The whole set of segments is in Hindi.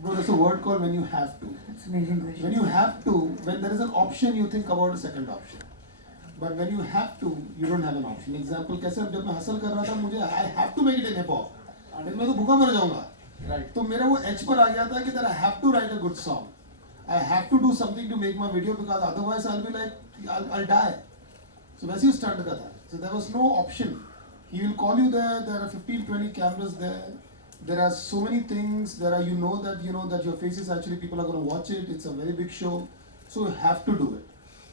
Bro, there's a word called when you have to. That's amazing question. When you have to, when there is an option, you think about a second option. But when you have to, you don't have an option. Example कैसे जब मैं हसल कर रहा था मुझे I have to make it in hip hop. मैं तो भूखा मर जाऊंगा. Right. तो मेरा वो edge पर आ गया था कि that I have to write a good song. I have to do something to make my video because otherwise I'll be like I'll die. So वैसे ही stunt का था. So there was no option. He will call you there. There are 15-20 cameras there. There are so many things. There are you know that your face is actually people are going to watch it. It's a very big show. So you have to do it.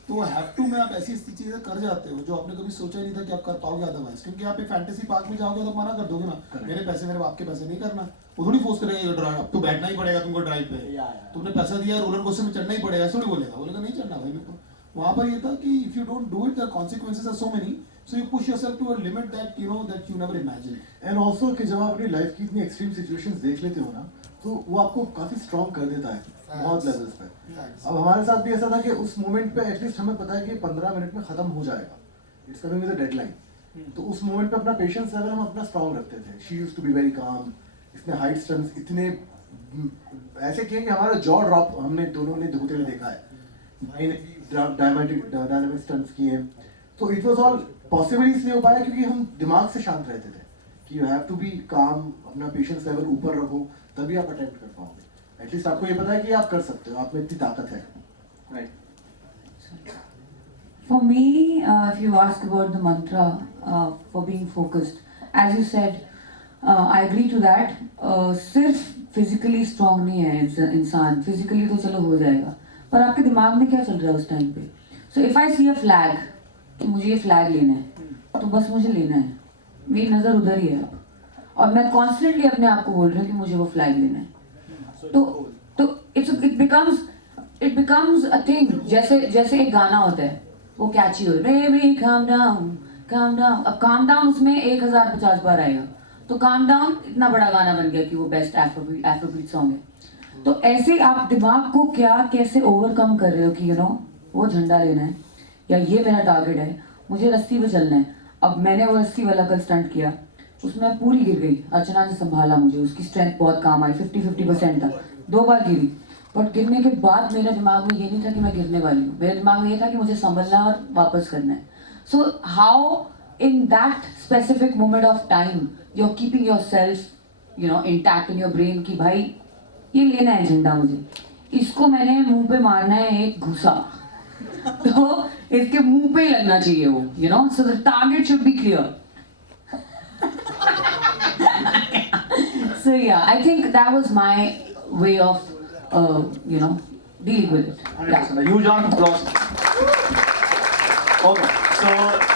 तो हैव टू में आप ऐसी चीजें कर जाते हो जो आपने कभी सोचा ही नहीं था कि आप कर पाओगे अदरवाइज, क्योंकि आप एक फैंटेसी पार्क में जाओगे तो मना कर दोगे ना, मेरे पैसे मेरे बाप के पैसे नहीं करना, वो थोड़ी फोर्स करेगा ये ड्राइव, अब तो बैठना ही पड़ेगा तुमको ड्राइव पे, तुमने पैसा दिया रोलर कोस्टर में चढ़ना ही पड़ेगा, ऐसा नहीं बोलेगा, बोलेगा नहीं चढ़ना भाई मेरे को। वहाँ पर ये था कि if you don't do it the consequences are so many, so you push yourself to a limit that that you never imagined. And also कि जब आप अपनी लाइफ की इतनी एक्सट्रीम सिचुएशंस देख लेते हो ना, तो वो आपको काफी स्ट्रॉन्ग कर देता है बहुत लेवल्स पे। अब हमारे साथ भी ऐसा था कि उस मोमेंट पे एटलीस्ट हमें पता है कि 15 मिनट में खत्म हो जाएगा, it's coming with a deadline, तो उस मोमेंट पे अपना पेशेंस लेवल हम अपना स्ट्रॉन्ग रखते थे। She used to be very calm, इसने हाइट स्टंट्स इतने ऐसे किए कि हमारा जॉ ड्रॉप हमने दोनों ने होते हुए देखा है, भाई ने डायनामिक स्टंट्स किए, तो इट वाज ऑल पॉसिबल इसलिए हो पाया क्योंकि हम दिमाग से शांत रहते थे कि यू हैव टू बी काम, अपना पेशेंस लेवल ऊपर रखो तभी आप अटेम्प्ट कर पाओगे। एटलीस्ट आपको ये पता है कि आप कर सकते हो, आप में इतनी ताकत है। Right. For me, if you ask about the mantra for being focused, as you said, I agree to that. सिर्फ physically strong नहीं है इंसान, physically तो चलो हो जाएगा, पर आपके दिमाग में क्या चल रहा है उस टाइम पे। So if I see a flag, कि मुझे ये फ्लैग लेना है, तो बस मुझे लेना है, मेरी नज़र उधर ही है अब, और मैं कॉन्स्टेंटली अपने आप को बोल रही हूँ कि मुझे वो फ्लैग लेना है, तो इट बिकम्स अ थिंग। जैसे एक गाना होता है वो कैची हो, baby calm down calm down, अब काम डाउन उसमें 1050 बार आएगा, तो काम डाउन इतना बड़ा गाना बन गया कि वो बेस्ट एफ्रोबीट सॉन्ग है। तो ऐसे आप दिमाग को कैसे ओवरकम कर रहे हो कि वो झंडा लेना है या ये मेरा टारगेट है, मुझे रस्सी पे चलना है। अब मैंने वो रस्सी वाला कल स्टंट किया, उसमें पूरी गिर गई, अर्चना ने संभाला मुझे, उसकी स्ट्रेंथ बहुत काम आई, 50% था, 2 बार गिरी, बट गिरने के बाद मेरे दिमाग में ये नहीं था कि मैं गिरने वाली हूँ, मेरे दिमाग में ये था कि मुझे संभलना और वापस करना है। So how in that specific moment of time you are keeping yourself intact in your brain कि भाई ये लेना है झंडा, मुझे इसको मैंने मुंह पे मारना है एक घुसा, तो इसके मुंह पे ही लगना चाहिए वो, so the target should be clear. So yeah, I think that was my way of dealing with it. Yeah. A huge round of applause. Okay, so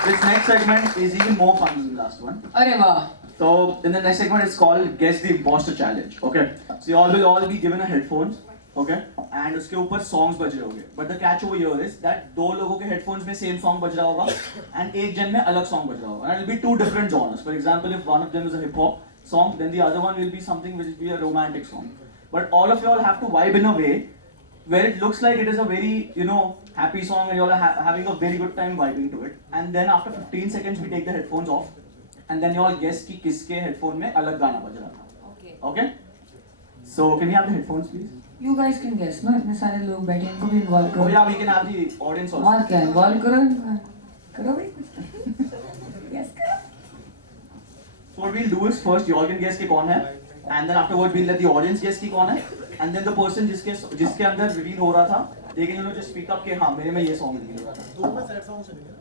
this next segment is even more fun than the last one. अरे वाह। So in the next segment it's called Guess the Imposter Challenge. Okay, so you all will all be given a headphones. Okay, and उसके ऊपर songs बज रहे होंगे. But the catch over here is that 2 लोगों के headphones में same song बज रहा होगा and एक जन में अलग song बज रहा होगा. And it will be 2 different genres. For example, if one of them is a hip hop song, then the other one will be something which will be a romantic song. But all of you all have to vibe in a way where it looks like it is a very happy song and you all are having a very good time vibing to it. And then after 15 seconds we take the headphones off and then you all guess कि किसके headphone में अलग गाना बज रहा था. Okay. Okay? So can we have the headphones please? You guys can guess, no? इतने सारे लोग बैठे हैं, इनको भी इन्वॉल्व करो। Oh yeah, we can have the audience also. और क्या इन्वॉल्व करो भाई कुछ। Yes करो। So what we'll do is first you all can guess कि कौन है and then afterwards we'll let the audience guess कि कौन है and then the person जिसके अंदर reveal हो रहा था they can just speak up कि हाँ मेरे में ये song reveal हो रहा था। 2 में सैड सॉन्ग चलेगा?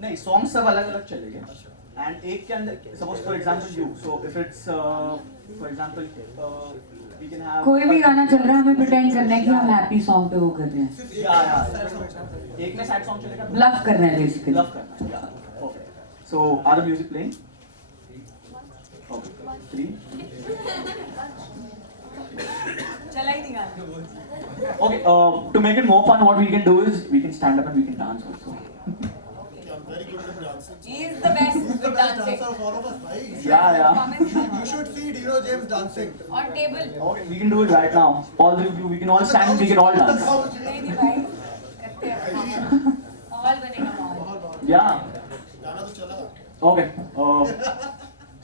नहीं songs सब अलग अलग चलेंगे and एक के अंदर suppose for example you so if it's for example we can have कोई भी गाना चल रहा है, हमें pretend करना है कि हम हैप्पी सॉन्ग पे वो कर रहे हैं, yeah एक में sad song चलेगा ब्लफ करना है बेसिकली। love करना है yeah okay so are the music playing okay 3 चला ही नहीं गाना। okay to make it more fun what we can do is we can stand up and we can dance also. I'm very good at dancing. He is the best He's the with best dancing. dancer of all of us, bhai. Yeah. You should see Dino James dancing. On table। Okay, we can do it right now. All of you, we can all stand and we can all dance. नहीं भाई, करते हैं। माहौल बनेगा माहौल। Yeah. गाना तो चला। Okay.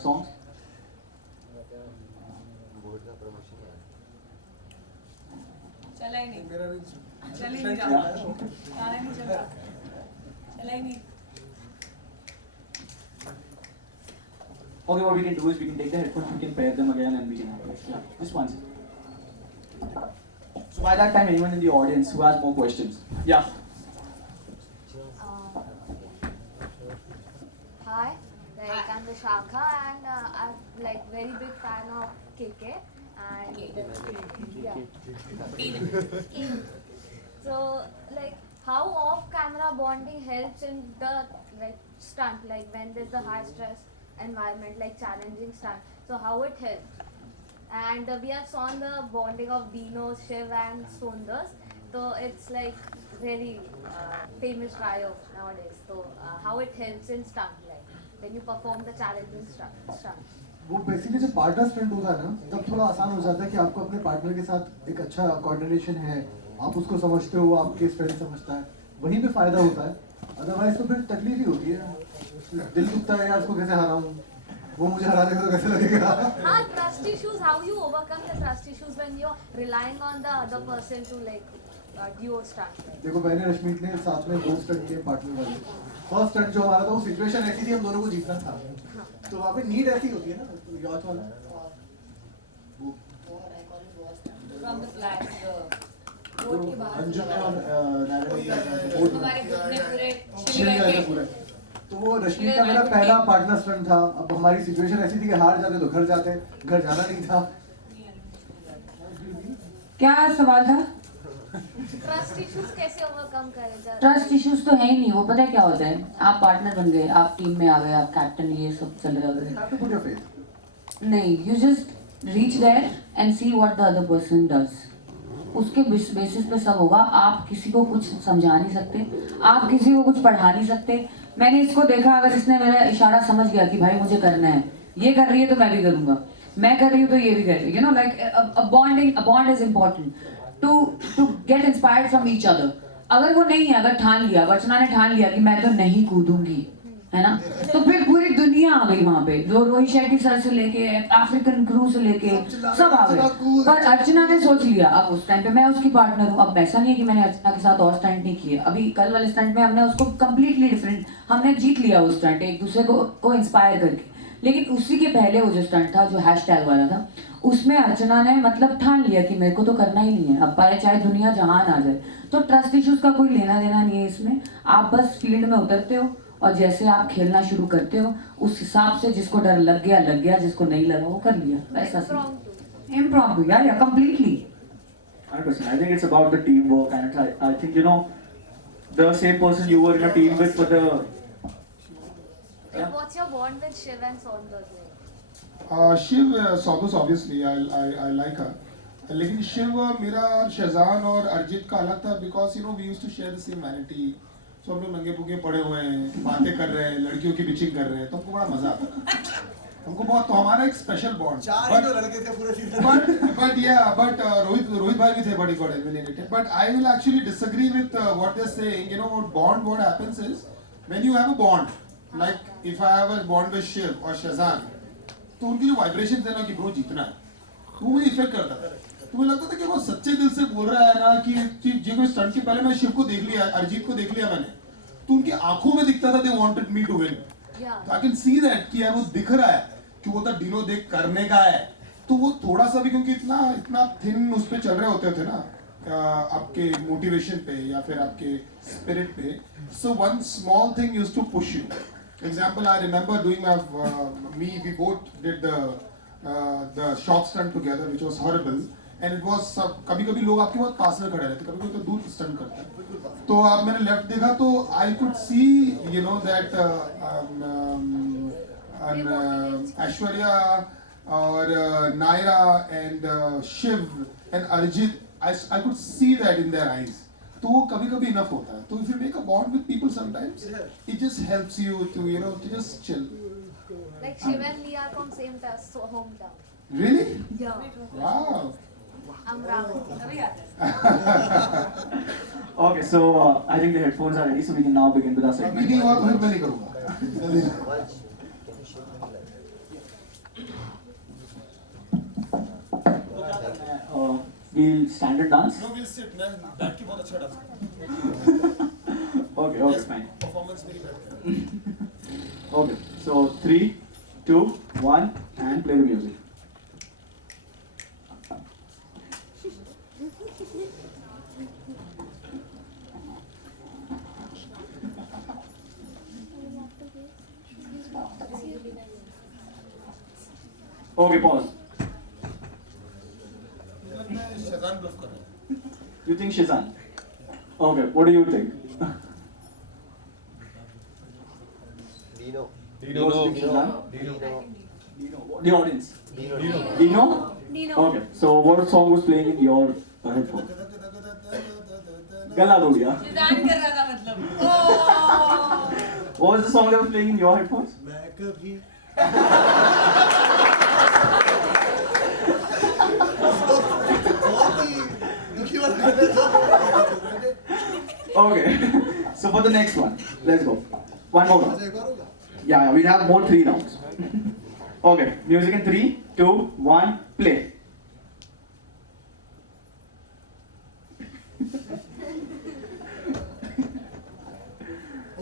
Songs. चला ही नहीं चल ही नहीं जाता गाना नहीं चलता चला ही नहीं Okay, what we can do is we can take the headphones, we can pair them again, and we can have it. Yeah, just one second. So by that time, anyone in the audience who has more questions? Yeah. Hi, like I'm Vishakha and I'm like very big fan of KK and yeah. So like how off camera bonding helps in the like stunt, like when there's the high stress environment, like challenging stunt. So how it helps. And we have seen the bonding of Dino, Shiv and Sonders. So it's like very famous trio nowadays. So how it helps in stunt, like when you perform the challenging stunt. वो बेसिकली जब पार्टनर स्टंट होता है ना तब थोड़ा आसान हो जाता है कि आपको अपने पार्टनर के साथ एक अच्छा कोऑर्डिनेशन है, आप उसको समझते हो, आपके स्टंट समझता है, वहीं पे फायदा होता है। अदरवाइज तो फिर तकलीफ ही होती है, दिल दुखता है यार इसको कैसे हराऊं, वो मुझे हरा देगा तो कैसे लगेगा। हाँ, trust issues, how you overcome the trust issues when you're relying on the other person to like duo stunt. देखो मैंने रश्मित ने साथ में 2 स्टंट किए पार्टनर वाले। फर्स्ट स्टंट जो हमारा था वो सिचुएशन ऐसी थी हम दोनों को जीतना था, तो वहाँ पे नीड ऐसी होती है ना, याद वाला from the flag बोर्ड के बाहर अंजुम और हमारे ग्रुप ने पूरे पूरे तो वो रश्मि का मेरा पहला पार्टनर स्टंट था। अब हमारी सिचुएशन ऐसी थी कि हार जाते तो घर जाते, घर जाना नहीं था। क्या सवाल था? ट्रस्ट इश्यूज कैसे ओवरकम करें? ट्रस्ट इश्यूज तो है ही नहीं, वो पता है क्या होता है, आप पार्टनर बन गए, आप टीम में आ गए, आप कैप्टन, ये सब चल रहा है। Have to put your faith. नहीं, you just reach there and see what the other person does, उसके बेसिस पे सब होगा। आप किसी को कुछ समझा नहीं सकते, आप किसी को कुछ पढ़ा नहीं सकते। मैंने इसको देखा, अगर इसने मेरा इशारा समझ गया कि भाई मुझे करना है, ये कर रही है तो मैं भी करूंगा, मैं कर रही हूँ तो ये भी कर रही है, you know like a bond is important to get inspired from each other. अगर वो नहीं है, अगर ठान लिया, अर्चना ने ठान लिया कि मैं तो नहीं कूदूंगी, है ना, तो फिर पूरी दुनिया आ गई वहां पे, जो रोहित शेट्टी सर से लेके अफ्रीकन क्रू से लेके सब आ गए। पर अर्चना ने सोच लिया, अब उस टाइम पे मैं उसकी पार्टनर हूँ। अब ऐसा नहीं है कि मैंने अर्चना के साथ और स्टंट नहीं किए, अभी कल वाले स्टंट में हमने उसको कम्प्लीटली डिफरेंट, हमने जीत लिया उस स्टंट एक दूसरे को इंस्पायर करके। लेकिन उसी के पहले वो जो स्टंट था, जो हैशटैग वाला था, उसमें अर्चना ने मतलब ठान लिया कि मेरे को तो करना ही नहीं है, अब चाहे दुनिया जहान आ जाए। तो ट्रस्ट इश्यूज का कोई लेना देना नहीं है इसमें, आप बस फील्ड में उतरते हो और जैसे आप खेलना शुरू करते हो उस हिसाब से जिसको डर लग गया, जिसको नहीं लगा वो कर लिया, वैसा सी इम्प्रॉम्प्टू या completely. 100%. I think it's about the teamwork, and I think, you know, the same person you were in a team with for the. Like, what's your bond with Shiv and Sonders? Shiv सॉबस ऑब्वियसली आई लाइक हर, लेकिन शिव मेरा और शहजान और अरिजीत का अलग था, because you know we used to share the same vanity. So हम लोग नंगे पुंगे पड़े हुए हैं, बातें कर रहे हैं, लड़कियों की बिचिंग कर रहे हैं, तो हमको बड़ा मजा आता था, हमको बहुत, तो हमारा एक स्पेशल बॉन्ड। चार ही तो लड़के थे पूरे सीजन। बट रोहित भाई भी थे, but he got eliminated. But I will actually disagree with what they are saying, you know what happens is when you have a bond, like if I have a bond with Shiv और शहजान, तो उनकी जो वाइब्रेशन है ना कि ब्रो जीतना है, तो मुझे इफेक्ट करता था। तो मुझे लगता था कि वो सच्चे दिल से बोल रहा है ना कि जी कोई स्टंट के पहले मैं शिव को देख लिया, अरिजीत को देख लिया मैंने, तो उनकी आंखों में दिखता था they wanted me to win. तो आई कैन सी दैट कि यार वो दिख रहा है कि वो तो डीनो देख करने का है, तो वो थोड़ा सा भी, क्योंकि इतना थिन उस पे चल रहे होते थे ना आपके मोटिवेशन पे या फिर आपके स्पिरिट पे, so one small thing used to push you. Example, I remember doing we both did the short stunt together, which was horrible, and it was कभी-कभी लोग आपके बहुत पास में खड़े रहते, कभी-कभी तो दूर स्टंट करते हैं। तो आप मैंने लेफ्ट देखा तो I could see, you know, that Aishwarya और Naira and Shiv and Arijit, I could see that in their eyes. तो वो कभी-कभी इनफ होता है। तो if you make a bond with people sometimes, it just helps you to, you know, to just chill. Like Shiv and Lee are from same hometown. Really? Yeah. Wow. I'm Raman. तभी आता है Okay, so I think the headphones are ready, so we can now begin with our अभी segment. नहीं हुआ तो फिर मैं नहीं करूँगा। we'll stand and dance. No, we'll sit. मैं बैठ के बहुत अच्छा डांस करता Okay, हूँ. okay, fine. Performance मेरी बैठ है. Okay, so 3, 2, 1, and play the music. Okay, pause. लगता है शज़ान bluff कर रहा है. You think Shizan? Okay, what do you think? Dino. You also think Shizan? Dino. The audience. Dino. Dino? Dino. Okay, so what song was playing in your headphone? गला दो दिया. निदान कर रहा था मतलब What was the song that was playing in your headphones? मैं कभी बहुत ही दुखी बात कर रहे थे. Okay, so for the next one, let's go. One more round. अच्छा एक और होगा. Yeah, we'll have more 3 rounds. Okay, music in 3, 2, 1, play.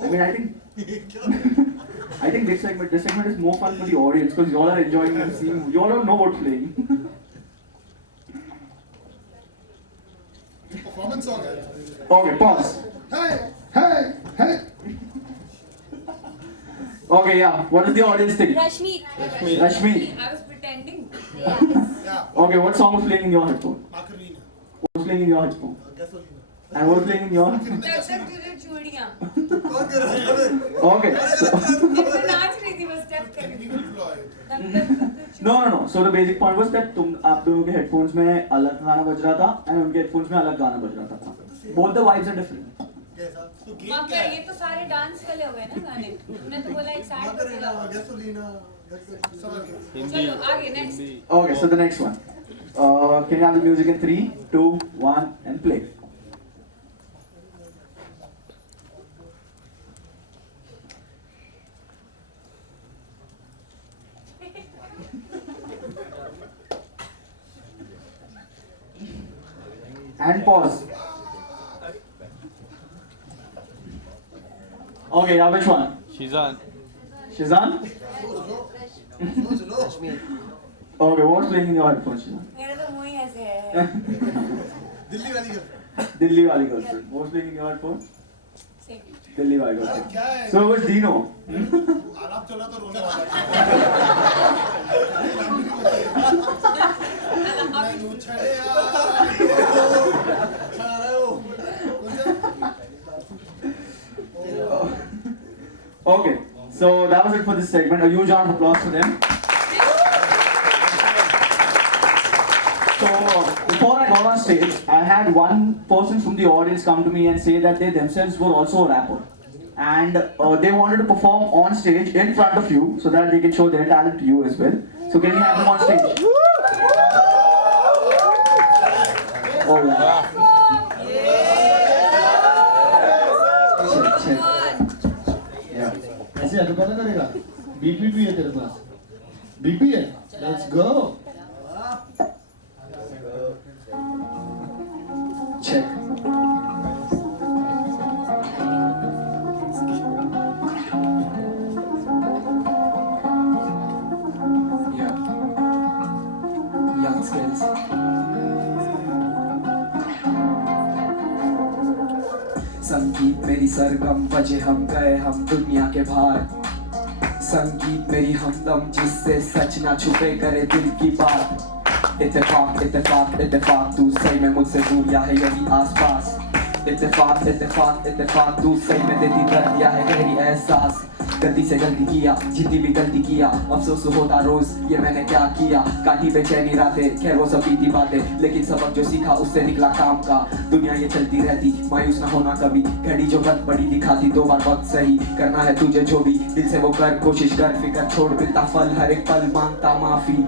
I mean, I think this segment is more fun for the audience because you all are enjoying and seeing. You all don't know what's playing. Performance song है. Okay, pause. Hey. Okay, yeah. What does the audience think? Rashmi. Rashmi. I was pretending. Yes. Yeah. Okay, what song was playing in your headphone? Macarena. What was playing in your headphone? Gasolina. And what was playing in your? तब तक तुझे चूड़ियां कौन कर रहा है? Okay. So, ये तो नाच रही थी बस स्टेप कर रही थी Technical flaw है. तब तक तुझे no. So the basic point was that आप दोनों के headphones में अलग गाना बज रहा था and उनके headphones में अलग गाना बज रहा था. Both the vibes are different. कैसा? तो game मगर क्या ये है? तो सारे डांस वाले हो गए ना गाने तुमने तो बोला एक साइड पे Macarena, चला Gasolina. समझ गया. चलो आगे next Okay, so the next one. Can you have the music in 3, 2, 1, and play? And pause. Okay, yeah, which one? Shizan. Shizan? सोच लो. Okay, what's playing in your headphones, Shizan? मेरा तो मुंह ही ऐसे है दिल्ली वाली girl. Delhi wali girlfriend. What's playing in your headphones? Same Delhi wali अरे girlfriend. क्या है? So it was Dino. आलाप चला तो रोने वाला था. मैं यूं छड़िया. खा रहे हो. Okay, so that was it for this segment. A huge round of applause for them. So before I got on stage, I had one person from the audience come to me and say that they themselves were also a rapper. And they wanted to perform on stage in front of you so that they can show their talent to you as well. So can we have them on stage? Oh wow. Check. ऐसे अगर पता करेगा. बीपी भी है तेरे पास. बीपी है. Let's go. Check. Yeah. Young skills. संगीत मेरी सरगम बजे हम गए हम दुनिया के बाहर संगीत मेरी हमदम जिससे सच ना छुपे करे दिल की बात इत्तेफाक इत्तेफाक इत्तेफाक तू सही में मुझसे दूर या है यही आसपास इत्तेफाक इत्तेफाक इत्तेफाक तू सही में देती दर्द या है गहरी एहसास गलती से गलती किया जितनी भी गलती किया अफसोस होता रोज ये मैंने क्या किया काटी बेचैनी रातें खैर वो सब बीती बातें लेकिन सबक जो सीखा उससे निकला काम का दुनिया ये चलती रहती मायूस ना होना कभी घड़ी जो गलत बड़ी दिखाती 2 बार वक्त सही करना है तुझे जो भी दिल से वो कर कोशिश कर फिकर छोड़ मिलता फल हर एक पल मांगता माफी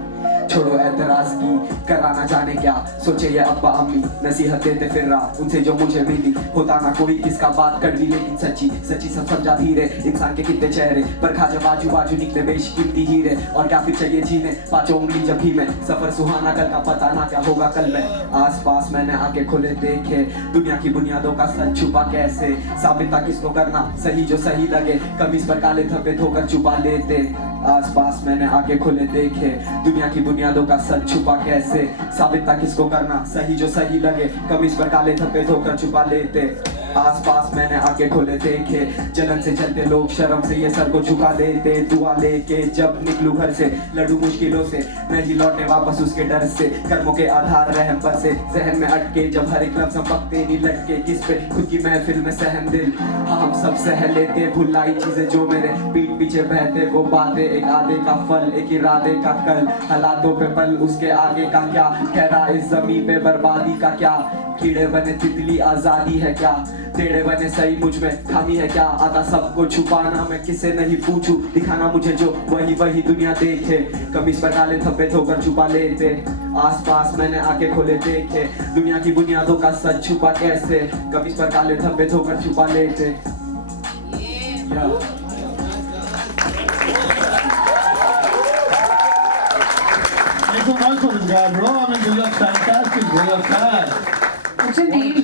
छोड़ो एतराज की कराना जाने क्या सोचे ये अब्बा अम्मी नसीहत देते फिर रहा उनसे जो मुझे मिली होता ना कोई किसका बात कड़वी लेकिन सच्ची सच्ची सब समझा धीरे इंसान के कितने चेहरे पर खा जब बाजू बाजू निकले बेशकीमती हीरे और क्या फिर चाहिए जीने पांचों उंगली जब भी में सफर सुहाना कल का पता ना क्या होगा कल में आस पास मैंने आके खुले देखे दुनिया की बुनियादों का सच छुपा कैसे साबित था किसको करना सही जो सही लगे कमीज पर काले धब्बे धोकर छुपा लेते आस पास मैंने आके खुले देखे दुनिया की बुनियादों का सच छुपा कैसे साबित था किसको करना सही जो सही लगे कमीज पर काले धब्बे धोकर छुपा लेते आस पास मैंने आके खुले देखे जलन से चलते लोग शर्म से ये सर को झुका लेते दुआ लेके जब निकलूं घर से लड़ू मुश्किलों से नहीं लौटे वापस उसके डर से कर्मों के आधार रहम पर से जहन में अटके जब हर एक लफ्ज़ हम पकते नहीं लटके किस पे खुद की महफिल में सहम दिल हाँ हम सब सह लेते भुलाई चीजें जो मेरे पीठ पीछे बहते वो बातें एक आधे का फल एक इरादे का कल हालातों पे पल उसके आगे का क्या ठहरा इस जमीन पे बर्बादी का क्या कीड़े बने तितली आजादी है क्या टेढ़े बने सही मुझ में खामी है क्या आता सबको छुपाना मैं किसे नहीं पूछूं दिखाना मुझे जो वही दुनिया देखे कमीज पर काले धब्बे धोकर छुपा लेते आस पास मैंने आके खोले देखे दुनिया की बुनियादों का सच छुपा कैसे कमीज पर काले धब्बे धोकर छुपा लेते Make some noise for this guy, bro. I mean, you are fantastic, bro. You are fast. What's your name?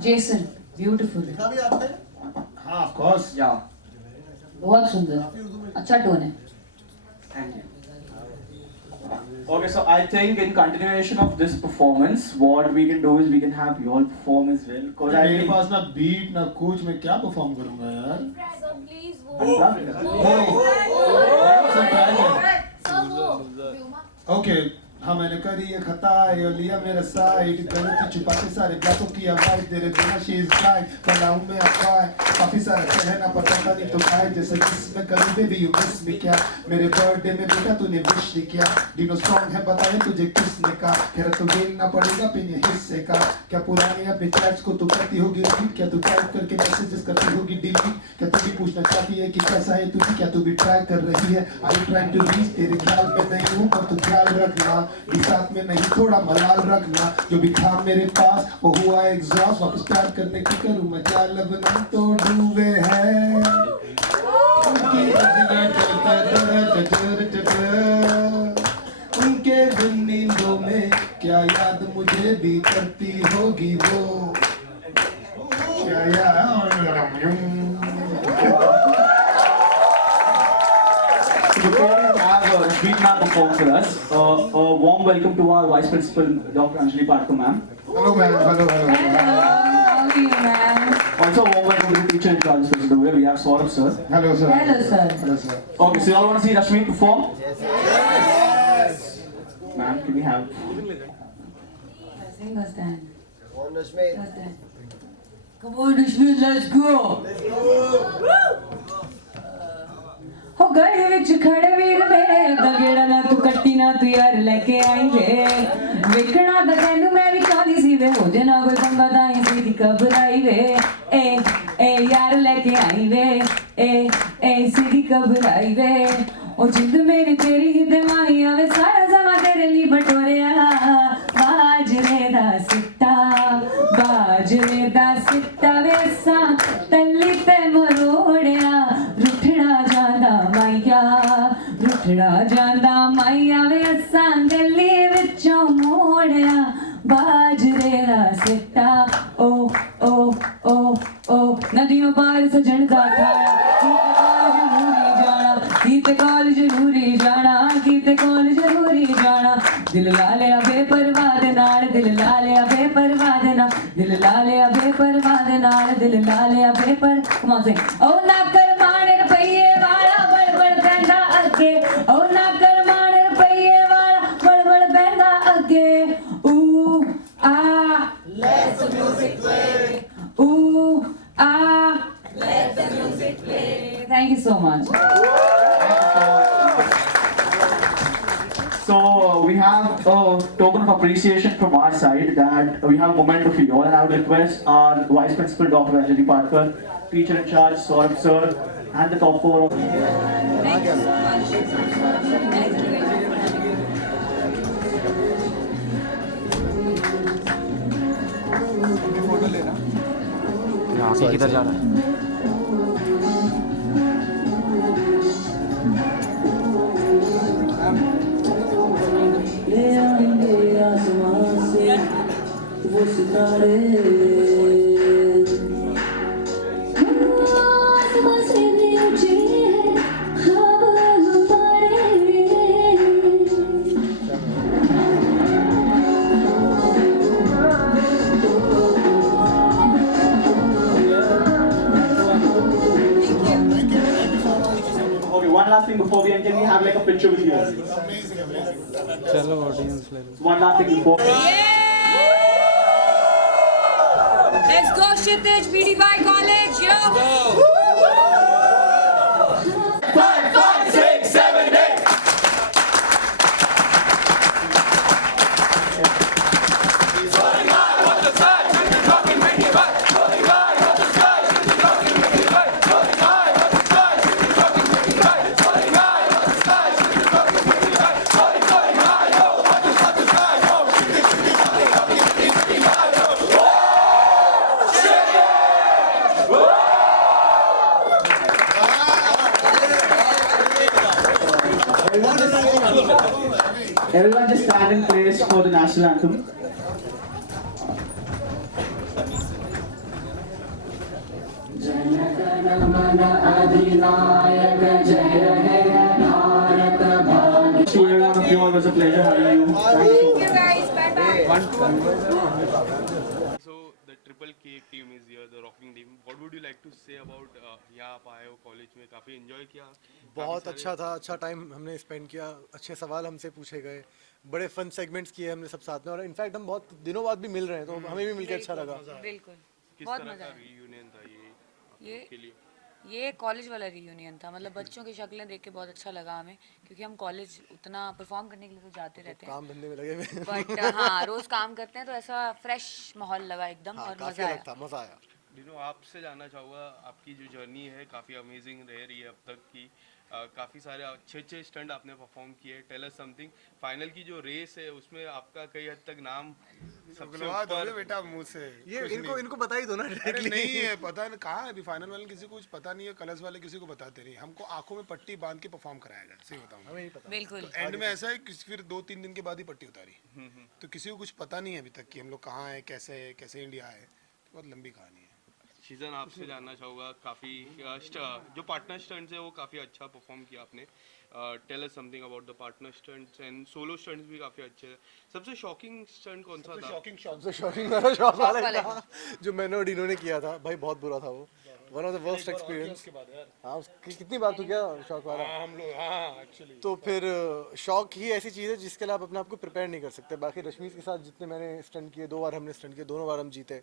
Jason. Beautiful. लिखा भी आपने हाँ, of course. Yeah. बहुत सुंदर अच्छा टोन है Thank you. Okay, so I think in continuation of this performance, what we can do is we can have you all perform as well. Cause I मेरे think पास ना बीट ना कुछ मैं क्या परफॉर्म करूंगा यार So please ओके हाँ मैंने करी ये खता ये लिया मेरा साइड गलती छुपा के सारे ब्लैकों की आवाज तेरे बिना शी इज राइट बनाऊं मैं अफवाह काफी सारा कहना पता था नहीं तो खाए जैसे जिसमें कभी बेबी यू मिस मी क्या मेरे बर्थडे में बेटा तूने विश नहीं किया डिनो सॉन्ग है बताए तुझे किसने कहा खैर तो देना पड़ेगा पिन हिस्से का क्या पुराने अपने चैट्स को तू करती होगी रिपीट क्या तू टाइप करके मैसेजेस करती होगी डिलीट क्या तू भी पूछना चाहती है कि कैसा है तुझे क्या तू भी ट्राई कर रही है आई यू ट्राइंग टू रीच तेरे ख्याल में नहीं हूँ पर तू ख्याल रखना साथ में नहीं थोड़ा मलाल रखना जो भी था मेरे पास वो हुआ एग्जॉस्ट वापस प्यार करने की करूँ मैं क्या लबना तो डूबे हैं उनके गुन नींदों में क्या याद मुझे भी करती होगी वो क्या याद Rashmi ma'am perform for us. A warm welcome to our Vice Principal, Dr. Anjali Patkar ma'am. Hello ma'am, hello. How are you, ma'am? Also, a warm welcome to the teacher in charge of the way. We have Saurabh sir. Hello sir. Hello, sir. Hello sir. Okay, so you all want to see Rashmi perform? Yes. Ma'am, can we have? Sing or stand? on Rashmi. Or stand? Come on, Rashmi, let's go. हो गए विच खड़े वीर मेरे दगेड़ा ना तू कट्टी ना तू यार लेके आई वे विकना दा तैनू मैं भी चाहती सी वे हो जे ना कोई पंगा ताई सीधी घबराई वे ए यार लेके आई वे ए सीधी घबराई वे ओ जिंद मेरी तेरी ही दिमागी आवे सारा जमा तेरे लिए बटोरिया बाजरे दा सिट्टा वे सा तल्ली ते मरोड़िया रुठड़ा जांदा माइया वे असां गली विचों मोड़िया बाजरे दा सिट्टा ओ ओ ओ ओ नदियों पार सजण दा ठाया कीते कॉल जरूरी जाना कीते कॉल जरूरी जाना दिल ला लिया बेपरवाह दे नाल दिल ला लिया बेपरवाह दे नाल दिल ला लिया बेपरवाह दे नाल दिल ला लिया बेपर कम ऑन सिंग ओ ना कर माने रुपये वाला बड़बड़ कहंदा अगे ओ ना कर माने रुपये वाला बड़बड़ कहंदा अगे ऊ आ लेट्स म्यूजिक प्ले ऊ आ let's music play thank you so much So we have a token of appreciation from our side that we have a moment of you all, and I would request our Vice Principal Dr. Anjali Patkar, teacher in charge Saurabh sir, and the top four of Thank you so much. Thank you. किधर जा रहा है? ले आएंगे आसमां से वो सितारे, आसमां से भी ऊंचे हैं ख्वाब हमारे। Okay, one last thing before we end, can we have like a picture with you? चलो ऑडियंस ले लो। One last thing before. Let's go Kshitij, BD5 College, yo! Everyone just stand in place for the national anthem. To everyone of you, all was a pleasure having you. Thank you guys, bye-bye. So the Triple K team is here, the rocking team. What would you like to say about यहाँ आप आए हो कॉलेज में, काफ़ी एंजॉय किया? बहुत अच्छा था, अच्छा टाइम हमने स्पेंड किया, अच्छे सवाल हमसे पूछे गए, बड़े फन सेगमेंट्स किए हमने सब साथ में, और इनफैक्ट हम बहुत दिनों बाद भी मिल रहे हैं, तो हमें भी मिलकर अच्छा लगा। बिल्कुल, किस बहुत तरह मजा का आया। रियूनियन था ये आपके लिए? ये कॉलेज वाला रियूनियन था, मतलब बच्चों की शक्लें देख के बहुत अच्छा लगा हमें, क्योंकि हम कॉलेज उतना परफॉर्म करने के लिए तो जाते रहते हैं, काम धंधे में लगे हुए बट हाँ रोज काम करते हैं, तो ऐसा फ्रेश माहौल लगा एकदम, और काफी मजा अलग आया। था, मजा आया। दिनों आपसे जानना चाहूँगा, आपकी जो जर्नी है काफ़ी अमेजिंग रह रही है अब तक की, काफ़ी सारे अच्छे स्टंट आपने परफॉर्म किए। टेल अस समथिंग, फाइनल की जो रेस है उसमें आपका कई हद तक नाम सबसे ऊपर। बेटा मुंह से ये इनको बता ही दो ना अरे डायरेक्टली। नहीं है, पता नहीं कहाँ है अभी फाइनल वाले, किसी को कुछ पता नहीं है, कलर्स वाले किसी को बताते नहीं, हमको आंखों में पट्टी बांध के परफॉर्म कराया गया, सही बताऊँ। हमें नहीं पता। बिल्कुल। एंड में ऐसा है कि फिर 2-3 दिन के बाद ही पट्टी उतारी, तो किसी को कुछ पता नहीं है अभी तक कि हम लोग कहाँ हैं, कैसे इंडिया है, बहुत लंबी कहानी है। सीजन आपसे जानना चाहूँगा, काफ़ी जो पार्टनर स्टंट्स है वो काफ़ी अच्छा परफॉर्म किया आपने। Tell us something about the partner stunts and solo stunts भी काफ़ी अच्छे हैं। सबसे शॉकिंग स्टंट कौन सा था? सबसे शॉकिंग वाला शॉट वाला था जो मैंने और डिनो ने किया था, भाई बहुत बुरा था वो, one of the worst experience. हाँ, कितनी बार तो क्या शॉक वाला, हम लोग हाँ एक्चुअली तो फिर शॉक ही ऐसी चीज़ है जिसके लिए आप अपने आप को प्रिपेयर नहीं कर सकते। बाकी रश्मि के साथ जितने मैंने स्टंट किए, 2 बार हमने स्टंट किए, दोनों बार हम जीते,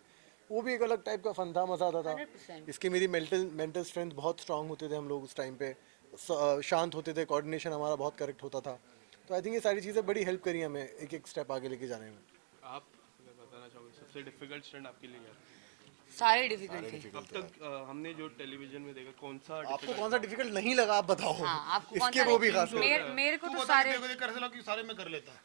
वो भी एक अलग टाइप का फन था, मज़ा आता था। 100%। इसकी मेरी मेंटल स्ट्रेंथ बहुत स्ट्रांग होते थे हम लोग उस टाइम पे, शांत होते थे, कोऑर्डिनेशन हमारा बहुत करेक्ट होता था, तो आई थिंक ये सारी चीज़ें बड़ी हेल्प करी हमें एक स्टेप आगे लेके जाने में। आप अगर बताना चाहोगे सबसे डिफिकल्ट स्टंट आपके लिए क्या था? सारे डिफिकल्ट थे। अब तक हमने जो टेलीविजन में देखा, कौन सा आपको कौन सा डिफिकल्ट नहीं लगा आप बताओ। हाँ, आपको कौन इसके सा वो भी खास मेरे को तो सारे सारे में कर लेता है।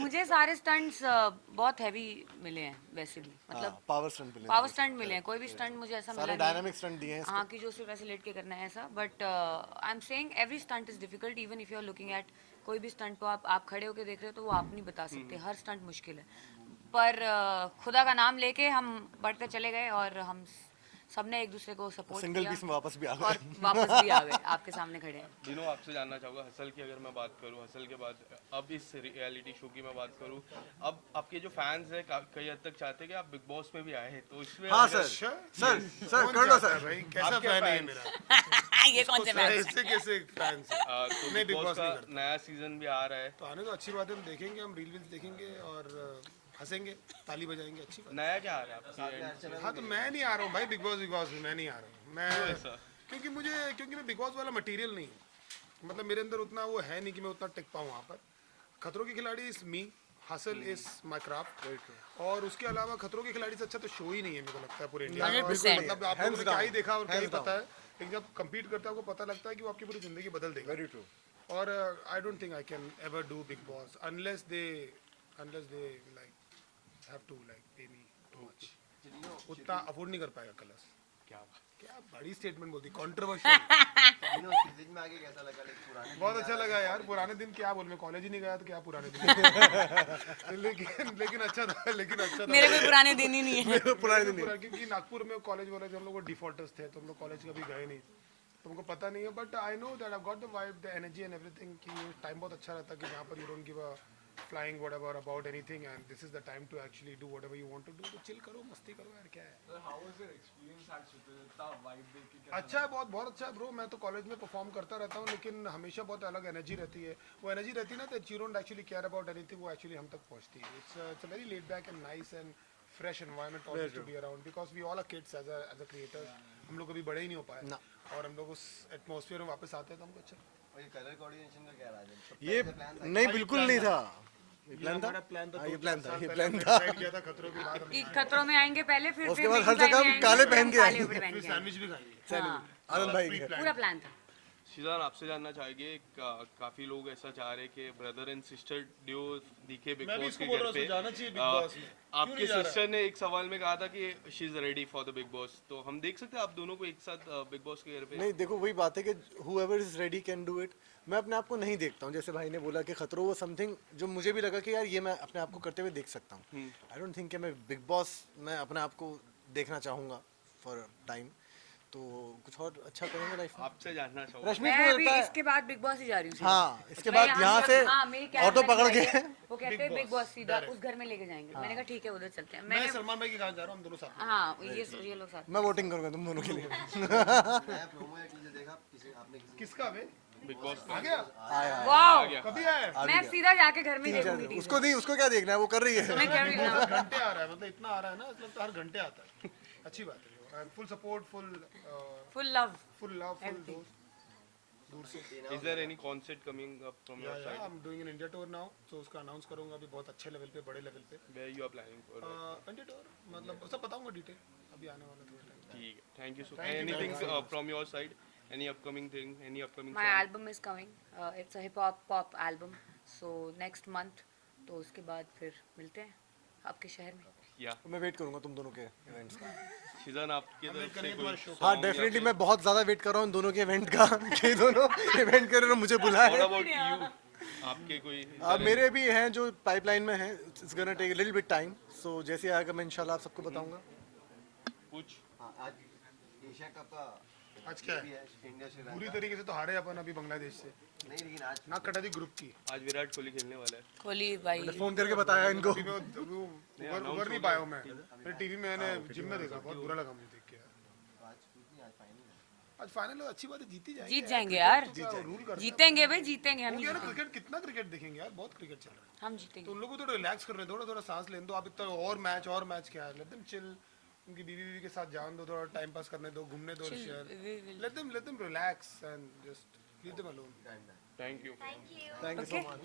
मुझे सारे स्टंट्स बहुत हैवी मिले हैं बेसिकली, मतलब पावर स्टंट मिले, पावर स्टंट मिले हैं, कोई भी स्टंट मुझे ऐसा मिला सारे नहीं है। डायनामिक स्टंट दिए हैं हाँ कि जो सिर्फ ऐसे लेट के करना है ऐसा, but I am saying every stunt is difficult, even if you are looking at कोई भी स्टंट को आप खड़े होकर देख रहे हो तो वो आप नहीं बता सकते, हर स्टंट मुश्किल है, पर खुदा का नाम लेके हम बढ़ते चले गए और हम सबने एक दूसरे को सपोर्ट सिंगल किया पीस में वापस भी आ और गए। वापस भी आ गए, आपके सामने खड़े हैं। दिनों आपसे जानना चाहूँगा, हसल की अगर मैं बात करूँ, हसल के बाद अब इस रियलिटी शो की मैं बात करूँ, अब आपके जो फैंस हैं कई हद तक चाहते हैं कि आप बिग बॉस में भी आए हैं, तो इसमें हाँ अगर- सर कर लो सर। भाई कैसा फैन है ये मेरा, ये कौन से मैच? ऐसे कैसे फैंस तो नहीं, बिग Big बॉस Boss का नहीं करता। नया सीजन भी आ रहा है, तो आने तो अच्छी बात है, हम देखेंगे, हम रील देखेंगे और हंसेंगे, ताली बजाएंगे, अच्छी बात नया क्या आ रहा है आपके? है। हाँ तो मैं नहीं आ रहा हूँ भाई बिग बॉस में, मैं नहीं आ रहा हूँ मैं, ऐसा? क्योंकि मैं बिग बॉस वाला मटेरियल नहीं हूँ, मतलब मेरे अंदर उतना वो है नहीं कि मैं उतना टिक पाऊँ वहाँ पर। खतरों के खिलाड़ी is me, hustle is my craft, और उसके अलावा खतरों के खिलाड़ी से अच्छा तो शो ही नहीं है मेरे को लगता है पूरे इंडिया में। 100%। मतलब आप लोगों ने क्या ही देखा और क्या ही पता है, लेकिन जब कम्पीट करता है आपको पता लगता है कि वो आपकी पूरी जिंदगी बदल देगा। Very true. और I don't think I can ever do Bigg Boss unless they like have to like pay me too much. उतना अफोर्ड नहीं कर पाएगा कलर्स। क्या क्या बड़ी स्टेटमेंट बोलती, कंट्रोवर्शियल। बहुत अच्छा लगा यार, पुराने दिन क्या बोल, मैं कॉलेज ही नहीं गया तो क्या पुराने दिन। लेकिन अच्छा था, मेरे कोई पुराने दिन ही नहीं है। पुराने दिन क्योंकि नागपुर में कॉलेज वाले हम लोग डिफॉल्टर्स थे, तो हम लोग कॉलेज कभी गए नहीं, तुमको पता नहीं है। But I know that I got the vibe, the energy and everything कि टाइम बहुत अच्छा रहता है कि जहाँ पर you don't give a flying whatever about anything and this is the time to actually do whatever you want to do, तो chill करो, मस्ती करो यार, क्या है। अच्छा है, बहुत बहुत अच्छा है ब्रो। मैं तो कॉलेज में परफॉर्म करता रहता हूँ, लेकिन हमेशा बहुत अलग एनर्जी रहती है। वो एनर्जी रहती है ना, that you don't actually care about anything, वो एक्चुअली हम तक पहुँचती है। It's a very laid back and nice and fresh environment always to be around, because we all are kids as a creators. हम लोग कभी बड़े ही नहीं हो पाए और हम लोग उस एटमॉस्फेयर में वापस आते हैं तो हमको अच्छा। ये कलर कोऑर्डिनेशन का क्या राज है? ये नहीं, बिल्कुल नहीं था। ये प्लान था, ये प्लान था, ये प्लान था। खतरों के बाद कि खतरों में आएंगे पहले, फिर उसके बाद हर जगह हम काले पहन के आएंगे, फिर सैंडविच भी खाएंगे। आनंद भाई पूरा प्लान था। शिजान, आपसे जानना चाहेंगे, काफी लोग ऐसा चाह रहे हैं कि ब्रदर एंड सिस्टर ड्यू दिखे बिग मैं भी बॉस इसको के बोल घर रहा हूँ, पे। जाना चाहिए बिग बॉस में। क्यों आपके नहीं जा रहा? सिस्टर ने एक सवाल में कहा था कि she is ready for the big boss, तो हम देख सकते हैं आप दोनों को एक साथ बिग बॉस के घर पे? नहीं, देखो वही बात है कि whoever is ready can do it। मैं अपने आप को नहीं देखता हूँ, जैसे भाई ने बोला कि खतरों, वो समथिंग जो मुझे भी लगा कि यार ये मैं अपने आप को करते हुए देख सकता हूँ। आई डोंट थिंक कि मैं बिग बॉस में अपने आप को देखना चाहूँगा फॉर टाइम, तो कुछ और अच्छा करेंगे लाइफ में। आपसे जानना चाहूँगा। रश्मि मैं को अभी होता है, इसके बाद बिग बॉस ही जा रही हूँ। हाँ, इसके मैं बाद यहाँ यहाँ से हाँ, मेरी क्या ऑटो है, पकड़ के वो कहते हैं बिग बॉस सीधा उस घर में लेके जाएंगे। मैंने कहा ठीक है, उधर चलते हैं। मैं मैंने सलमान भाई के कहा जा रहा हूँ, हम दोनों साथ। हाँ, ये लोग साथ। मैं वोटिंग करूँगा तुम दोनों के लिए। किसका बे? बिग बॉस आ गया? वाओ, कभी आया? मैं सीधा जाके घर में देखूंगी। उसको नहीं, उसको क्या देखना है, वो कर रही है। तुम्हें क्या देखना? हर घंटे आ रहा है, मतलब इतना आ रहा है ना, मतलब हर घंटे आता है। अच्छी बात है। Full support, full love, full दोस्त दूर से। Is there any concert coming up from your side? I am doing an India tour now, तो उसका अनाउंस करूंगा अभी बहुत अच्छे लेवल पे, बड़े लेवल पे। Where you are planning for? India tour मतलब सब बताऊंगा डिटेल, अभी आने वाला थोड़ा टाइम। ठीक है, thank you so much. Anything from your side, any upcoming thing, any upcoming My album is coming. It's a hip hop pop album. So next month, तो उसके बाद फिर मिलते हैं आपके शहर में। या मैं वेट करूंगा तुम दोनों के इवेंट्स का। शिजान, आपके तरफ से कोई हाँ, डेफिनेटली मैं बहुत ज़्यादा वेट कर रहा हूँ दोनों के इवेंट का, कि दोनों इवेंट कर रहे हो, मुझे बुलाए। What about you? आपके कोई मेरे भी हैं जो पाइपलाइन में हैं, it's gonna take a little bit time, so जैसे आएगा मैं इंशाल्लाह आप सबको बताऊंगा। कुछ आज एशिया कप का आज क्या है? पूरी तरीके से तो हारे अपन अभी बांग्लादेश से। नहीं, लेकिन आज ना कटा दी ग्रुप की। आज विराट कोहली खेलने वाला है। कोहली भाई फोन करके बताया इनको। अभी मैं उबर नहीं पाया हूँ मैं, फिर टीवी में मैंने जिम में देखा, बहुत बुरा लगा मुझे देख के। आज फाइनल है, अच्छी बात है, जीत जाएंगे यार, रूल कर जीतेंगे भाई, जीतेंगे हम। क्रिकेट कितना क्रिकेट देखेंगे यार, बहुत क्रिकेट चल रहा है। हम जीतेंगे। तो उन लोगों को थोड़ा रिलैक्स कर रहे, थोड़ा सांस लेने दो। आप इतना और मैच क्या है, लेट देम चिल, उनकी बीवी के साथ जान दो, थोड़ा टाइम पास करने दो, घूमने दो, let them relax and just leave them alone. Thank you so much.